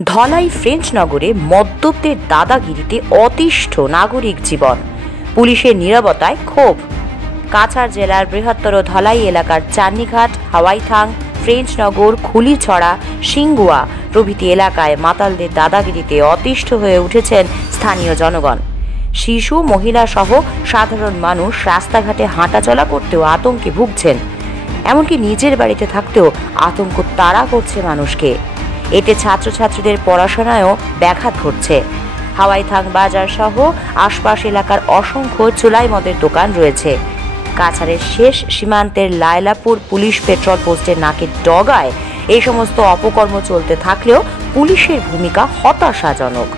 Dhalai French নগরে মদ্যপদের দাদাগিরিতে অতিষ্ঠ নাগরিক জীবন, পুলিশের নীরবতায় ক্ষোভ। কাছাড় জেলার বৃহত্তর ধলাই এলাকার চান্নিঘাট, হাওয়াইথাং, ফ্রেঞ্চ নগর, খুলিছড়া, সিঙ্গুয়া প্রভৃতি এলাকায় মাতালদের দাদাগিরিতে অতিষ্ঠ হয়ে উঠেছেন স্থানীয় জনগণ। শিশু, মহিলা সহ সাধারণ মানুষ রাস্তাঘাটে হাঁটাচলা করতেও আতঙ্কে ভুগছেন। এমনকি নিজের বাড়িতে থাকতেও আতঙ্ক তাড়া করছে মানুষকে। এতে ছাত্রছাত্রীদের পড়াশোনায়ও ব্যাঘাত ঘটছে। হাওয়াইথাং বাজার সহ আশপাশ এলাকার অসংখ্য চুলাই মদের দোকান রয়েছে। কাছাড়ের শেষ সীমান্তের লায়লাপুর পুলিশ পেট্রোল পোস্টের নাকের ডগায় এই সমস্ত অপকর্ম চলতে থাকলেও পুলিশের ভূমিকা হতাশাজনক।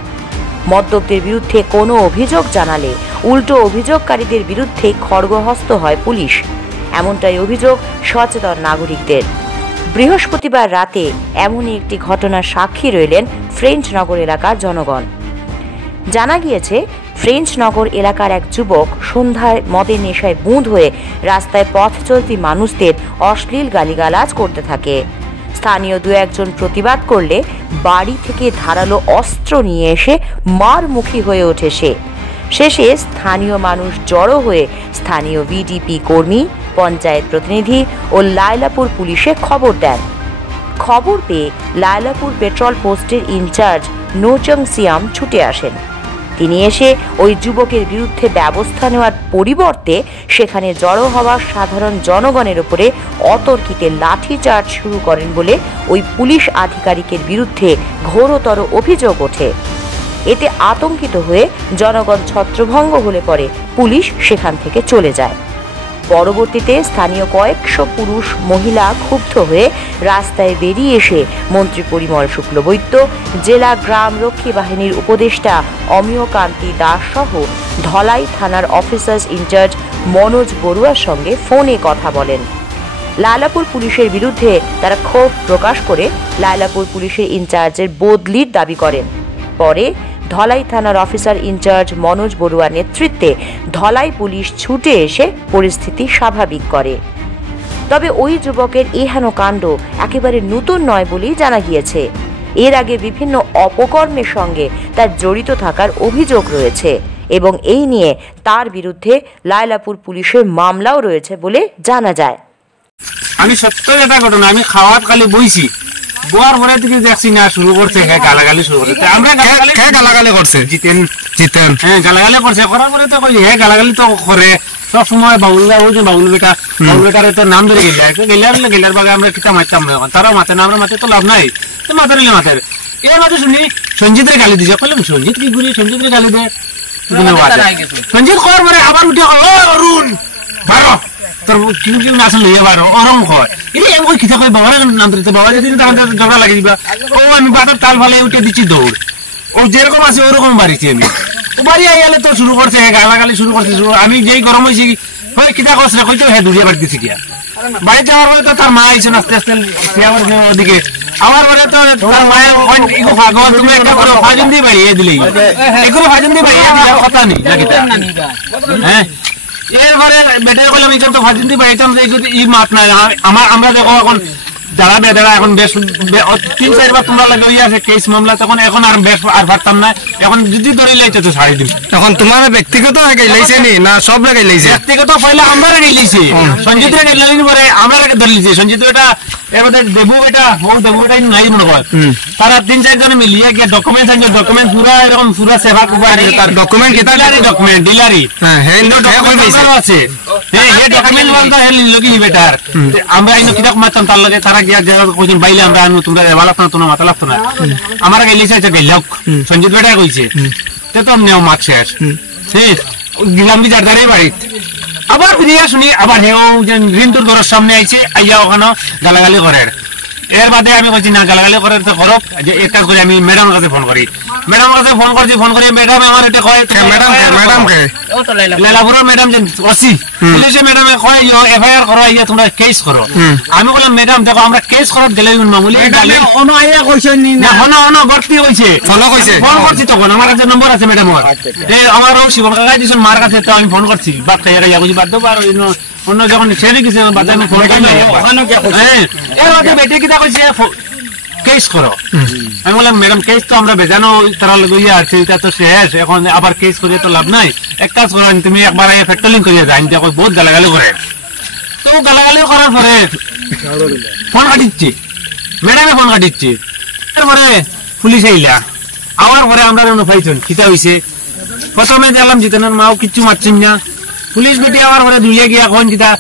মদ্যপদের বিরুদ্ধে কোনো অভিযোগ জানালে উল্টো অভিযোগকারীদের বিরুদ্ধে খড়গহস্ত হয় পুলিশ, এমনটাই অভিযোগ সচেতন নাগরিকদের। বৃহস্পতিবার রাতে এমনই একটি ঘটনার সাক্ষী রইলেন ফ্রেঞ্চ নগর এলাকার জনগণ। জানা গিয়েছে, ফ্রেঞ্চ নগর এলাকার এক যুবক সন্ধ্যায় মদের নেশায় বুঁদ হয়ে রাস্তায় পথ চলতি মানুষদের অশ্লীল গালিগালাজ করতে থাকে। স্থানীয় দু একজন প্রতিবাদ করলে বাড়ি থেকে ধারালো অস্ত্র নিয়ে এসে মারমুখী হয়ে ওঠে সে। শেষে স্থানীয় মানুষ জড়ো হয়ে স্থানীয় ভিডিপি কর্মী, পঞ্চায়েত প্রতিনিধি ও লায়লাপুর পুলিশে খবর দেন। খবর পেয়ে লায়লাপুর পেট্রোল পোস্টের ইনচার্জ নোচং সিয়াম ছুটে আসেন। তিনি এসে ওই যুবকের বিরুদ্ধে ব্যবস্থা নেওয়ার পরিবর্তে সেখানে জড়ো হওয়া সাধারণ জনগণের উপরে অতর্কিতে লাঠিচার্জ শুরু করেন বলে ওই পুলিশ আধিকারিকের বিরুদ্ধে ঘোরতর অভিযোগ ওঠে। এতে আতঙ্কিত হয়ে জনগণ ছত্রভঙ্গ হলে পরে পুলিশ সেখান থেকে চলে যায়। পরবর্তীতে স্থানীয় কয়েকশো পুরুষ মহিলা ক্ষুব্ধ হয়ে রাস্তায় বেরিয়ে এসে মন্ত্রী পরিমল শুক্লবৈদ্য, জেলা গ্রাম রক্ষী বাহিনীর উপদেষ্টা অমিয় কান্তি দাস সহ ধলাই থানার অফিসার্স ইনচার্জ মনোজ বড়ুয়ার সঙ্গে ফোনে কথা বলেন। লায়লাপুর পুলিশের বিরুদ্ধে তারা ক্ষোভ প্রকাশ করে লায়লাপুর পুলিশের ইনচার্জের বদলির দাবি করেন। পরে ধলাই থানার অফিসার ইনচার্জ মনোজ বড়ুয়ার নেতৃত্বে ধলাই পুলিশ ছুটে এসে পরিস্থিতি স্বাভাবিক করে। তবে ওই যুবকের এহেন কাণ্ড একেবারে নতুন নয় বলেই জানা গিয়েছে। এর আগে বিভিন্ন অপকর্মের সঙ্গে তার জড়িত থাকার অভিযোগ রয়েছে এবং এই নিয়ে তার বিরুদ্ধে লায়লাপুর পুলিশের মামলাও রয়েছে বলে জানা যায়। আমি সত্য এটা ঘটনা, আমি খাওয়াত খালি বইছি, বোয়ার পরে থেকে দেখছি না শুরু করছে, হ্যাঁ গালাগালি শুরু করছে। আমরা গালাগালি করছে জিতেন হ্যাঁ গালাগালি করছে, করার পরে তো কই হ্যাঁ গালাগালি তো করে সব সময়। বাবুল্লা ওই যে বাবুল বেটার তো নাম ধরে গেলার বাগে আমরা কিতা মারতাম না, তারাও মাতে না, আমরা মাতে তো লাভ নাই, তো মাতে নিলে মাতের। এর মাঝে শুনি সঞ্জিতের গালি দিছে, বললাম সঞ্জিত কি ঘুরি, সঞ্জিতের গালি দেয় সঞ্জিত করার পরে আবার উঠে অরুণ বারো তোর কিউ কিউ নাচ লইয়া বারো অরম হয় ওই কিতা কই বাবার নাম দিতে, বাবা যদি ঝগড়া লাগিয়ে দিবা ও আমি বাটার তাল ফালে উঠে দিচ্ছি দৌড়, ও যেরকম আছে ওরকম বাড়িছি আমি। বাড়ি আইলে তো শুরু করছে গালাগালি শুরু করছে। আমি যেই গরম হয়েছি কিতা করছে না কইতো হ্যাঁ দূরিয়া বাড়ি দিচ্ছি গিয়া বাড়ি যাওয়ার পরে তো তার মা আইছে আস্তে আস্তে ওদিকে আমার পরে তো তার মায়ের তুমি একটা করে ফাজন দিয়ে বাড়িয়ে দিলে এগুলো ফাজন দিয়ে বাড়িয়ে কথা নেই হ্যাঁ। এরপরে বেটার করলাম এই তো ফাজন দিয়ে বাড়িতাম ই মাত নাই আমরা দেখো এখন যারা বেদারা এখন বেশ 3-4 বার তোমরা লাগে আছে কেস মামলা, তখন এখন আর বেশ আর পারতাম না, এখন যদি ধরে লাইছে তো ছাড়ি দিন। এখন তোমার ব্যক্তিগত আগে লাইছে নি না সব লাগে লাইছে? ব্যক্তিগত পয়লা আমরা আগে লাইছি, সঞ্জিত রে লাইনি পরে আমরা আগে ধরে লাইছি। সঞ্জিত এটা এবারে দেবু এটা ও দেবু এটাই নাই মনে হয়, তারা 3-4 জন মিলিয়ে গিয়ে ডকুমেন্ট আনছে, ডকুমেন্ট পুরো এরকম পুরো সেবা কুবারে তার ডকুমেন্ট কেটা ডকুমেন্ট ডিলারি হ্যাঁ হ্যাঁ ডকুমেন্ট আছে এই ডকুমেন্ট বলতো হে লগি বেটার আমরা ইনো কিটা মারতাম তার লাগে তারা গিয়া কইছেন বাইলে আমরা আনু তোমরা ভালো না তোমরা মাথা লাগতো না আমার গেলিছে আছে গেলক সঞ্জিত বেটা কইছে তে তো নেও মাছ শেষ ঠিক গিলাম দি জারদারে বাড়ি আবার ফিরিয়া শুনি আবার হেও যে রিন্টুর ঘরের সামনে আইছে আইয়া ওখানে গালাগালি করে। এর বাদে আমি কইছি না গালাগালি করে তো করো যে এক কাজ করে আমি ম্যাডামের কাছে ফোন করি, ম্যাডামের কাছে ফোন করছি, ফোন করে ম্যাডাম আমার এটা কয় ম্যাডাম কে ও তো লাইলাপুরের ম্যাডাম যে ওসি পুলিশে ম্যাডামে কয় এফআইআর করো আইয়া তোমরা কেস করো। আমি বললাম ম্যাডাম দেখো আমরা কেস করত গেলে মামুলি গালি অনো আইয়া কইছেন না অনো ভর্তি হইছে ফলো কইছে ফোন করছি তখন আমার কাছে নম্বর আছে ম্যাডামের এই আমার ও শিবন কাকা দিছেন মার কাছে, তো আমি ফোন করছি বাদ খাইয়া ইয়া কইছি বাদ দাও আর অন্য যখন ছেড়ে গেছে বাদ আমি ফোন করি ওখানে কি কইছে এর মধ্যে বেটি কিটা কইছে কেস করো। আমি বললাম ম্যাডাম কেস তো আমরা বেজানো তারা লইয়া আছে, এটা তো শেষ, এখন আবার কেস করিয়ে তো লাভ নাই, এক কাজ করো তুমি একবার পেট্রোলিং করিয়ে যাই, বহুত গালাগালি করে। তো গালাগালি করার পরে ফোন কাটিচ্ছি, ম্যাডামে ফোন কাটিচ্ছি, তারপরে পুলিশ আইলা, আওয়ার পরে আমরা পাইছেন কিতা হয়েছে। প্রথমে দেখলাম জিতেনের মাও কিচ্ছু মারছেন না, পুলিশ বেটি আওয়ার পরে দুইয়া গিয়া এখন কিতা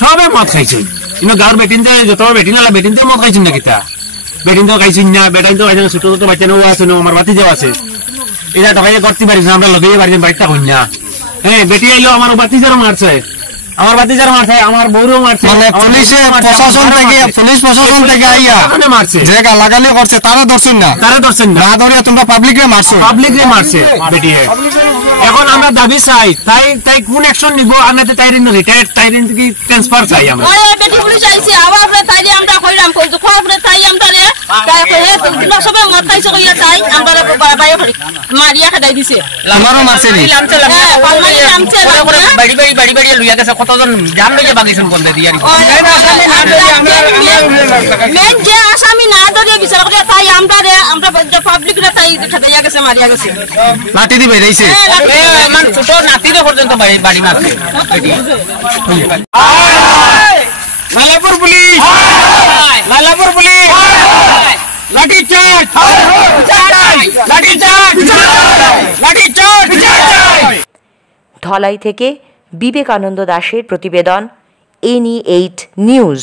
সবে মদ খাইছেন, কিন্তু গাঁর বেটিনতে যত বেটিন আলা বেটিনতে মদ খাইছেন না, কিতা বেটিন তো খাইছেন না, বেটাইন তো খাইছেন, ছোট ছোট বাচ্চা নেওয়া আছে, আমার বাতি যাওয়া আছে, এটা ঢকাইয়ে করতে পারিস না, আমরা লগে পারিছেন বাড়িটা হইন না। হ্যাঁ বেটি আইলো আমার বাতিজারও মারছে, আমার বাতিজার মারছে, আমার বউরও মারছে, পুলিশ প্রশাসন থেকে আইয়া মারছে, যে গালাগালি করছে তারা ধরছেন না, না ধরিয়া তোমরা পাবলিকে মারছো, পাবলিকে মারছে বেটি। এখন আমরা দাবি চাই তাই তাই কোন অ্যাকশন নিব, আর না তাই রিটায়ার্ড তাই কি ট্রান্সফার চাই আমরা। ওই বেটি পুলিশ আইছে আবার আমরা তাই আমরা কইরাম কই তো খবরে তাই আমরা রে তাই কই দিন সবে মত খাইছে কইয়া তাই আমরা বাইরে মারিয়া খাদাই দিছে, আমারও মারছে নি পালমানি নামছে বাড়ি বাড়ি বাড়ি বাড়ি লইয়া গেছে, কতজন জান লইয়া বাগিছেন কোন দিয়া মেন যে আসামি না ধরে বিচার করে তাই আমরা রে আমরা পাবলিক রে তাই খাদাইয়া গেছে মারিয়া গেছে, লাঠি দি বেরাইছে, মান ছোট নাতিরে পর্যন্ত বাড়ি মারছে। লালাপুর পুলিশ, লালাপুর পুলিশ, লাঠি চার্জ, লাঠি চার্জ, লাঠি চার্জ। ধলাই থেকে বিবেকানন্দ দাসের প্রতিবেদন, NE8 নিউজ।